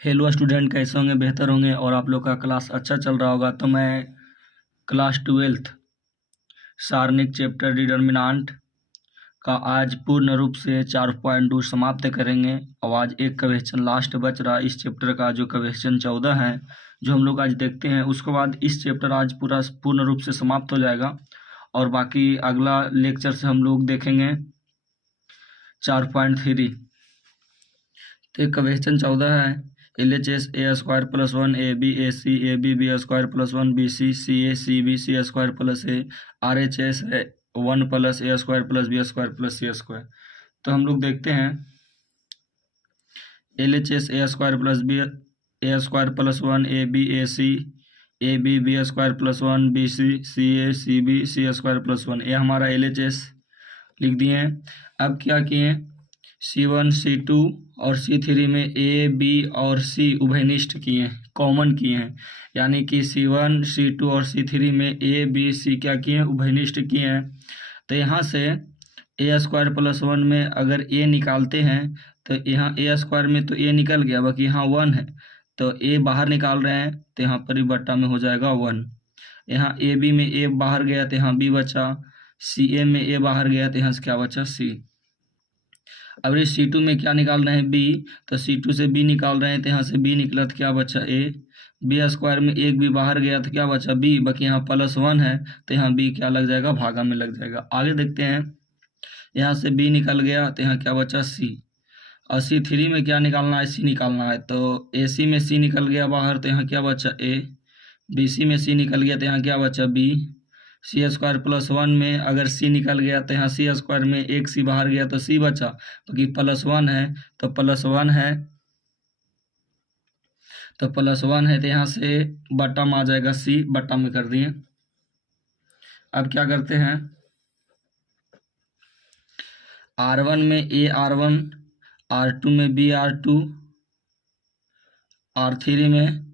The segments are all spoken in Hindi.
हेलो स्टूडेंट, कैसे होंगे? बेहतर होंगे और आप लोग का क्लास अच्छा चल रहा होगा। तो मैं क्लास 12th सारणिक चैप्टर डिटर्मिनेंट का आज पूर्ण रूप से 4.2 समाप्त करेंगे। और आज एक क्वेश्चन लास्ट बच रहा इस चैप्टर का, जो क्वेश्चन 14 है, जो हम लोग आज देखते हैं। उसके बाद इस चैप्टर आज पूरा पूर्ण रूप से समाप्त हो जाएगा और बाकी अगला लेक्चर से हम लोग देखेंगे 4.3। तो क्वेश्चन 14 है, LHS A² + 1 AB AC AB B² + 1 BC CA CB C² + A RHS है 1 + A² + B² + C²। तो हम लोग देखते हैं LHS A² + B A² + 1 AB AC AB B² + 1 BC CA CB C² + 1। ये हमारा LHS लिख दिए हैं। अब क्या किए, C1 C2 और C3 में A B और C उभयनिष्ठ किए हैं, कॉमन किए हैं। यानी कि C1 C2 और C3 में A B C क्या किए हैं, उभयनिष्ठ किए हैं। तो यहाँ से A² + 1 में अगर A निकालते हैं तो यहाँ A² में तो A निकल गया, बाकी यहाँ 1 है तो A बाहर निकाल रहे हैं तो यहाँ पर बट्टा में हो जाएगा 1। यहाँ AB में A बाहर गया तो यहाँ B बचा, CA में A बाहर गया तो यहाँ से क्या बचा, C। अब इस C2 में क्या निकाल रहे हैं, B, तो C2 से B निकाल रहे हैं तो यहाँ से B निकला तो क्या बचा, A। B² में एक B बाहर गया तो क्या बचा, B, बाकी यहाँ +1 है तो यहाँ B क्या लग जाएगा, भागा में लग जाएगा। आगे देखते हैं, यहाँ से B निकल गया तो यहाँ क्या बचा, C। और C3 में क्या निकालना है, C निकालना है। तो AC में C निकल गया बाहर तो यहाँ क्या बचा, A। BC में C निकल गया तो यहाँ क्या बचा, B। C² + 1 में अगर C निकल गया तो यहाँ C² में एक C बाहर गया तो C बचा, क्योंकि +1 है तो +1 है तो यहाँ से बट्टा में आ जाएगा, C बट्टा में कर दिए। अब क्या करते हैं, R1 में A R1, R2 में B R2, R3 में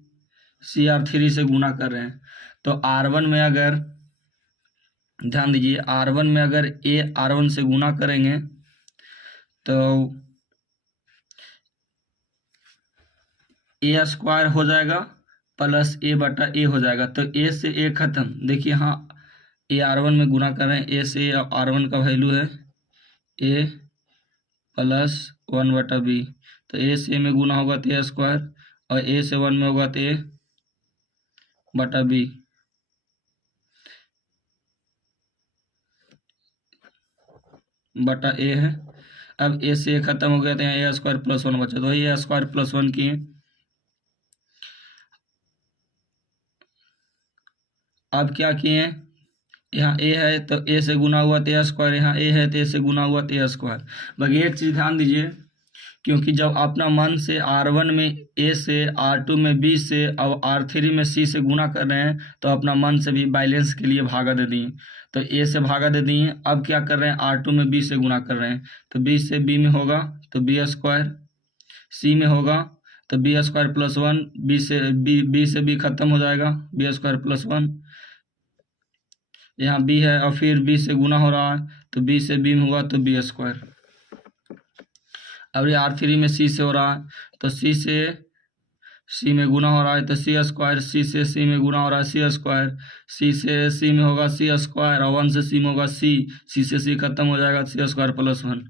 C R3 से गुना कर रहे हैं। तो R1 में अगर ध्यान दीजिए, R1 में अगर A R1 से गुना करेंगे तो A² हो जाएगा प्लस A/A हो जाएगा। तो A से A खत्म। देखिए यहाँ A R1 में गुना कर रहे हैं, A से R1 का वैल्यू है A + 1/B। तो A से A में गुना होगा तो A² और A से 1 में होगा तो A/B। बटा A है। अब A से A खत्म हो गया तो यहाँ A² + 1 बचा, तो ये A² + 1 किए। अब क्या किए, यहाँ A है तो A से गुना हुआ तो A², यहाँ A है तो A से गुना हुआ तो A²। बाकी एक चीज़ ध्यान दीजिए, क्योंकि जब अपना मन से R1 में A से, R2 में B से और R3 में C से गुना कर रहे हैं तो अपना मन से भी बैलेंस के लिए भागा दे दिए। तो A से भागा दे दिए। अब क्या कर रहे हैं, R2 में B से गुना कर रहे हैं तो B से B में होगा तो B², C में होगा तो B² + 1, B से B खत्म हो जाएगा, B² + 1। यहाँ B है और फिर B से गुना हो रहा है तो B से B में हुआ तो B²। अब ये R3 में C से हो रहा है तो C से C में गुना हो रहा है तो C², C से C में गुना हो रहा है C², C से C में होगा C² और 1 से C में होगा C, C से C खत्म हो जाएगा C² + 1।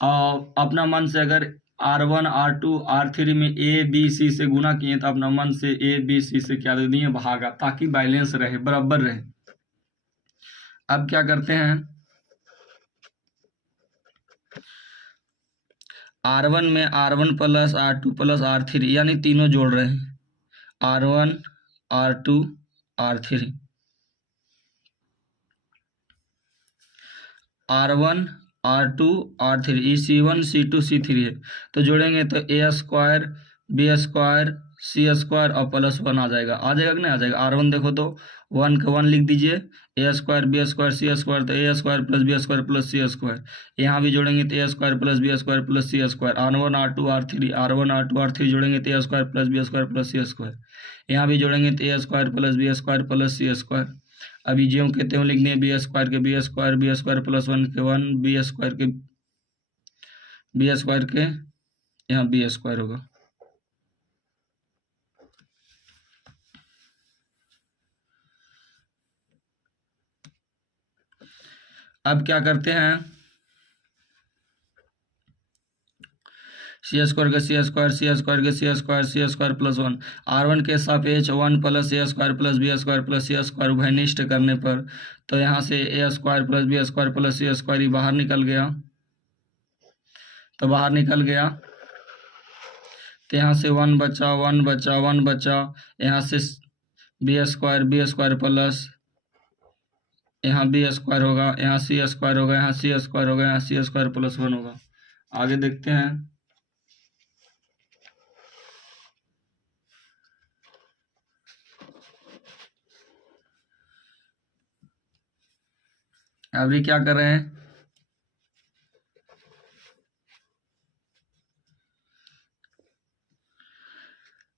और अपना मन से अगर R1 R2 R3 में A B C से गुना किए तो अपना मन से A B C से क्या दे दिए, भागा, ताकि बैलेंस रहे, बराबर रहे। अब क्या करते हैं, R1 में R1 + R2 + R3 यानी तीनों जोड़ रहे हैं, R1 R2 R3, R1 R2 R3, C1 C2 C3 है तो जोड़ेंगे तो A² B² C² और +1 आ जाएगा कि नहीं आ जाएगा। R1 देखो तो 1 का 1 लिख दीजिए, A² B² C² तो A² + B² + C²। यहाँ भी जोड़ेंगे तो A² + B² + C²। R1 R2 R3 जोड़ेंगे तो A² + B² + C²। यहाँ भी जोड़ेंगे तो A² + B² + C²। अभी ज्यों कहते हैं लिखने B² के B² + 1 के 1 B² के यहाँ B² होगा। अब क्या करते हैं, सी स्क्वायर का सी स्क्वायर, सी स्क्वायर का c square, c square plus 1, R1 के सापेक्ष 1 plus a square plus b square plus c square उभयनिष्ठ करने पर, तो यहाँ से a square plus b square plus c square ही बाहर निकल गया, तो बाहर निकल गया, तो यहाँ से 1 बचा, 1 बचा, 1 बचा, यहाँ से बी स्क्वायर प्लस यहाँ बी स्क्वायर होगा, यहाँ सी स्क्वायर होगा, यहाँ सी स्क्वायर होगा, यहाँ सी स्क्वायर प्लस 1 होगा। आगे देखते हैं, अभी क्या कर रहे हैं,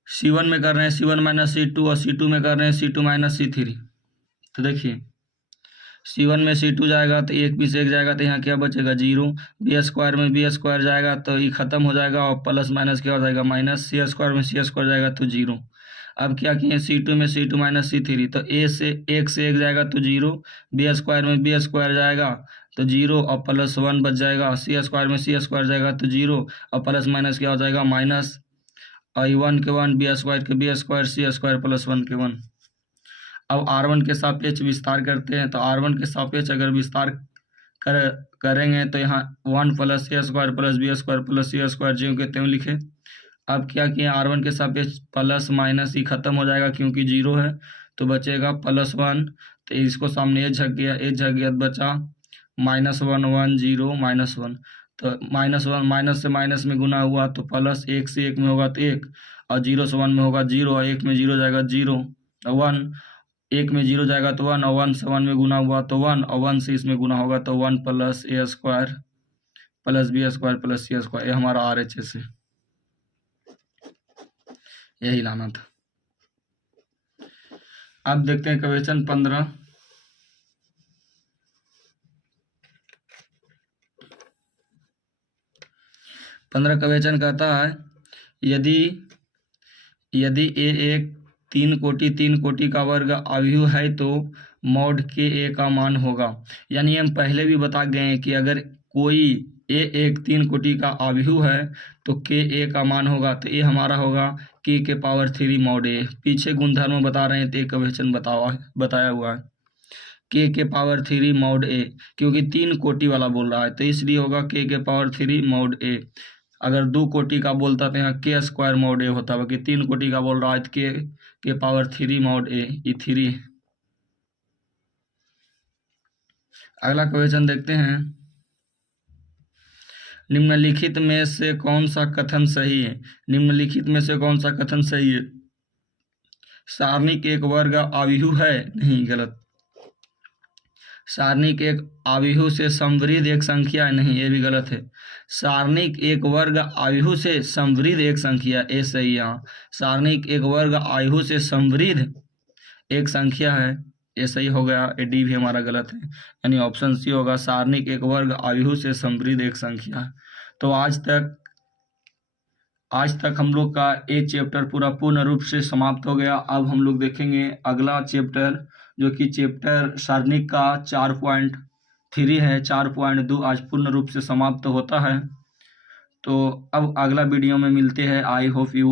C1 में कर रहे हैं C1 माइनस C2 और C2 में कर रहे हैं C2 माइनस C3। तो देखिए C1 में C2 जाएगा तो एक पीछे एक जाएगा, तो यहाँ क्या बचेगा 0, बी स्क्वायर में बी स्क्वायर जाएगा तो ये खत्म हो जाएगा और प्लस माइनस क्या हो जाएगा माइनस, सी स्क्वायर में सी स्क्वायर जाएगा तो 0। अब क्या किए C2 में C2 माइनस C3, तो ए से एक जाएगा तो 0, बी स्क्वायर में बी स्क्वायर जाएगा तो 0 और प्लस 1 बच जाएगा, सी स्क्वायर में सी स्क्वायर जाएगा तो 0 और प्लस माइनस क्या हो जाएगा माइनस, और 1 के 1, बी स्क्वायर के B square, c square plus 1 के 1। अब R1 के सापेक्ष विस्तार करते हैं, तो R1 के सापेक्ष अगर विस्तार करेंगे तो यहाँ 1 plus a square plus b square plus c square ज्यों के त्यों लिखे। अब क्या किए R1 के सापेक्ष प्लस माइनस ही खत्म हो जाएगा क्योंकि 0 है, तो बचेगा प्लस 1, तो इसको सामने ए झक गया बचा -1 1 0 -1, तो -1 माइनस से माइनस में गुना हुआ तो प्लस, 1 से 1 में होगा तो 1 और 0 से 1 में होगा 0 और 1 में 0 जाएगा 0 और 1, 1 में 0 जाएगा तो 1 और 1 से 1 में गुना हुआ तो 1 और 1 से इसमें गुना होगा तो 1 plus a square plus b square plus c square. ये हमारा RHS है, यही लाना था। अब देखते हैं क्वेश्चन 15। क्वेश्चन कहता है यदि ए एक 3 कोटि का वर्ग अवयव है तो मॉड के ए का मान होगा। यानी हम पहले भी बता गए हैं कि अगर कोई ए एक 3 कोटि का अवयव है तो के ए का मान होगा, तो ए हमारा होगा के पावर 3 मॉड ए। पीछे गुणधर्म बता रहे हैं तो एक क्वेश्चन बताया हुआ है के पावर 3 मॉड ए, क्योंकि 3 कोटि वाला बोल रहा है तो इसलिए होगा के पावर 3 मॉड ए। अगर 2 कोटि का बोलता तो यहाँ के स्क्वायर मॉड ए होता, बाकी 3 कोटि का बोल रहा है तो के पावर 3 मॉड ए, ये 3। अगला क्वेश्चन देखते हैं, निम्नलिखित में से कौन सा कथन सही है। निम्नलिखित में से कौन सा कथन सही है, सारणिक एक वर्ग अवयव है, नहीं गलत। सारणिक एक अवयव से समवृद्ध एक संख्या है, नहीं, ये भी गलत है। सारणिक एक वर्ग अवयव से समवृद्ध एक संख्या, ए सही। यहाँ सारणिक एक वर्ग अवयव से समवृद्ध एक संख्या है, ये सही हो गया। ए डी भी हमारा गलत है, यानी ऑप्शन सी होगा, सारणिक एक वर्ग अवयव से समवृद्ध एक संख्या। तो आज तक हम लोग का ए चैप्टर पूरा पूर्ण रूप से समाप्त हो गया। अब हम लोग देखेंगे अगला चैप्टर, जो कि चैप्टर सारणिक का 4.3 है। 4.2 आज पूर्ण रूप से समाप्त होता है। तो अब अगला वीडियो में मिलते हैं। I hope you